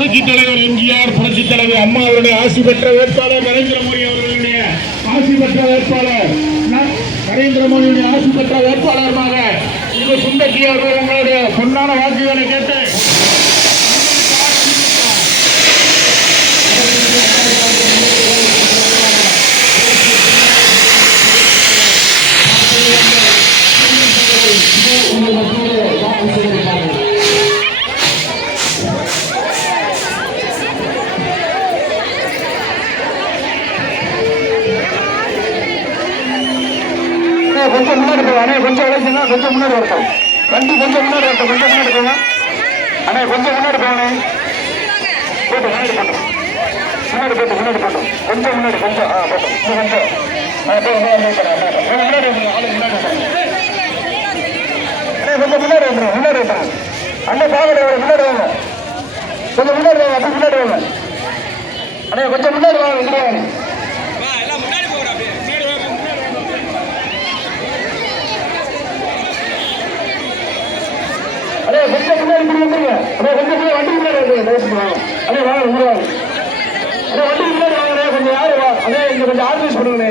புரட்சித் தலைவர் எம்ஜிஆர், புரட்சித் தலைவர் அம்மா அவருடைய ஆசி பெற்ற வேட்பாளர் நரேந்திர மோடி அவர்களுடைய ஆசி பெற்ற வேட்பாளர் நரேந்திர மோடியுடைய ஆசி பெற்ற வேட்பாளருமாக இது சுந்தர்ஜி அவர்கள் உங்களுடைய பொன்னான வாக்குகளை கேட்டு கொஞ்சம் முன்னாடி போவானே, கொஞ்சம் உழைச்சுன்னா கொஞ்சம் முன்னாடி வரட்டும். வண்டி கொஞ்சம் முன்னாடி வரட்டும், கொஞ்சம் முன்னாடி போங்க அண்ணே, கொஞ்சம் முன்னாடி போவானே, போட்டு முன்னாடி போட்டோம், முன்னாடி போட்டு முன்னாடி போட்டோம், கொஞ்சம் முன்னாடி கொஞ்சம் போட்டோம், இன்னும் கொஞ்சம் முன்னாடி வந்துடும், ஆளு முன்னாடி வந்துடும் அண்ணே, கொஞ்சம் முன்னாடி வந்துடும், முன்னாடி வந்துடும் அண்ணே, பாவடை முன்னாடி வாங்க, கொஞ்சம் முன்னாடி வாங்க, அப்படி முன்னாடி வாங்க அண்ணே, கொஞ்சம் முன்னாடி வாங்க, வந்துடுவாங்க அண்ணே, கொஞ்சம் முன்னாடி இப்படி வந்துருங்க அண்ணே, கொஞ்சம் முன்னாடி வண்டி முன்னாடி வந்துருங்க அண்ணே, வாங்க வந்துருவாங்க அண்ணே, வண்டி முன்னாடி வாங்க கொஞ்சம் யாரு வா அண்ணே, இங்க கொஞ்சம் ஆர்கனைஸ் பண்ணுங்கண்ணே.